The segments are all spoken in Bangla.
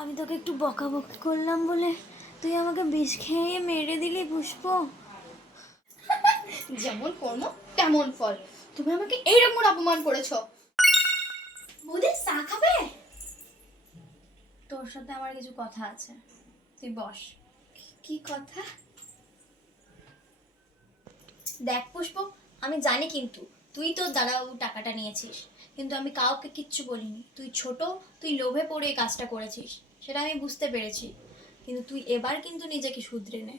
আমি তোকে একটু বকাবকি করলাম বলে তুই আমাকে বিষ খেয়ে মেরে দিলি পুষ্প। যেমন কর্ম তেমন ফল। তুমি আমাকে এইরকম অপমান করেছো। বৌদি চা খাবে? তোর সাথে আমার কিছু কথা আছে, তুই বস। কি কথা? দেখ পুষ্প, আমি জানি কিন্তু তুই তোর দাদাবাবু টাকাটা নিয়েছিস, কিন্তু আমি কাউকে কিচ্ছু বলিনি। তুই ছোট, তুই লোভে পড়ে এই কাজটা করেছিস, সেটা আমি বুঝতে পেরেছি, কিন্তু তুই এবার কিন্তু নিজেকে শুধরে নে।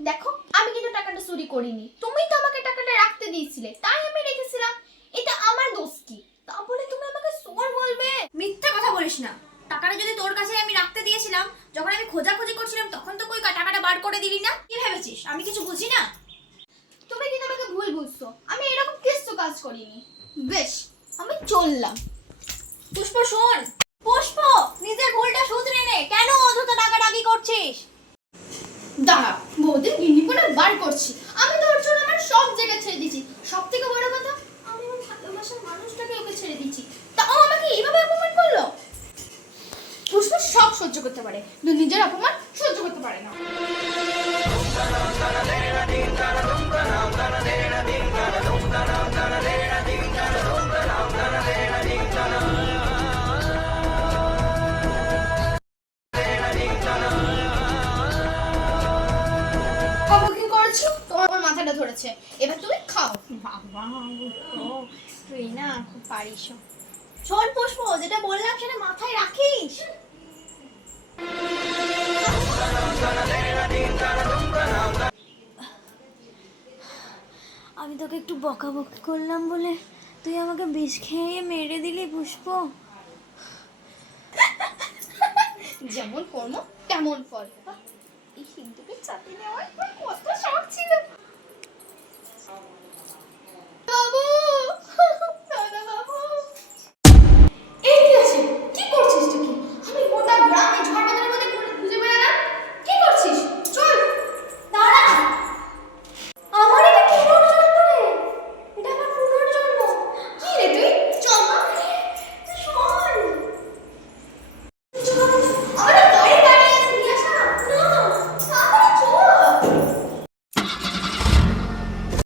দেখো, আমি কিন্তু টাকাটা চুরি করিনি। তুমি তো আমাকে টাকাটা রাখতে দিয়েছিলে, তাই আমি রেখেছিলাম। এটা আমার দোষ কি? তারপরে তুমি আমাকে চোর বলবে? মিথ্যা কথা বলিস না। টাকাটা যদি তোর কাছে আমি রাখতে দিয়েছিলাম, যখন আমি খোঁজাখুঁজি করছিলাম তখন তো কই টাকাটা বার করে দিলি না। কি ভেবেছিস আমি কিছু বুঝি না? তুমি কিন্তু আমাকে ভুল বুঝছো। আমি এরকম কিছু কাজ করিনি। বেশ, আমি চললাম। পুষ্প শোন, পুষ্প নিজের ভুলটা শুধরে নে। কেন অযথা টাকাটাকি করছিস? দাঁড়া, বৌদির গিন্নি করে বার করছি। আমি তোর জন্য আমার সব জায়গা ছেড়ে দিয়েছি। সব থেকে বড় কথা, আমি আমার ভালোবাসার মানুষটাকে ওকে ছেড়ে দিচ্ছি, তাও আমাকে এইভাবে অপমান করলো। পুষ্প সব সহ্য করতে পারে, কিন্তু নিজের অপমান সহ্য করতে পারে না। কি করেছো? তোমার মাথাটা ধরেছে। এবার তুমি খাও। বাবা তুই না খুব পারিস। শোন পুষ্প, যেটা বললাম সেটা মাথায় রাখিস। আমি তোকে একটু বকাবকি করলাম বলে তুই আমাকে বিষ খেয়ে মেরে দিলি পুষ্প। যেমন কর্ম তেমন ফল। এই হিন্দুকে চাপিয়ে নেওয়ার কত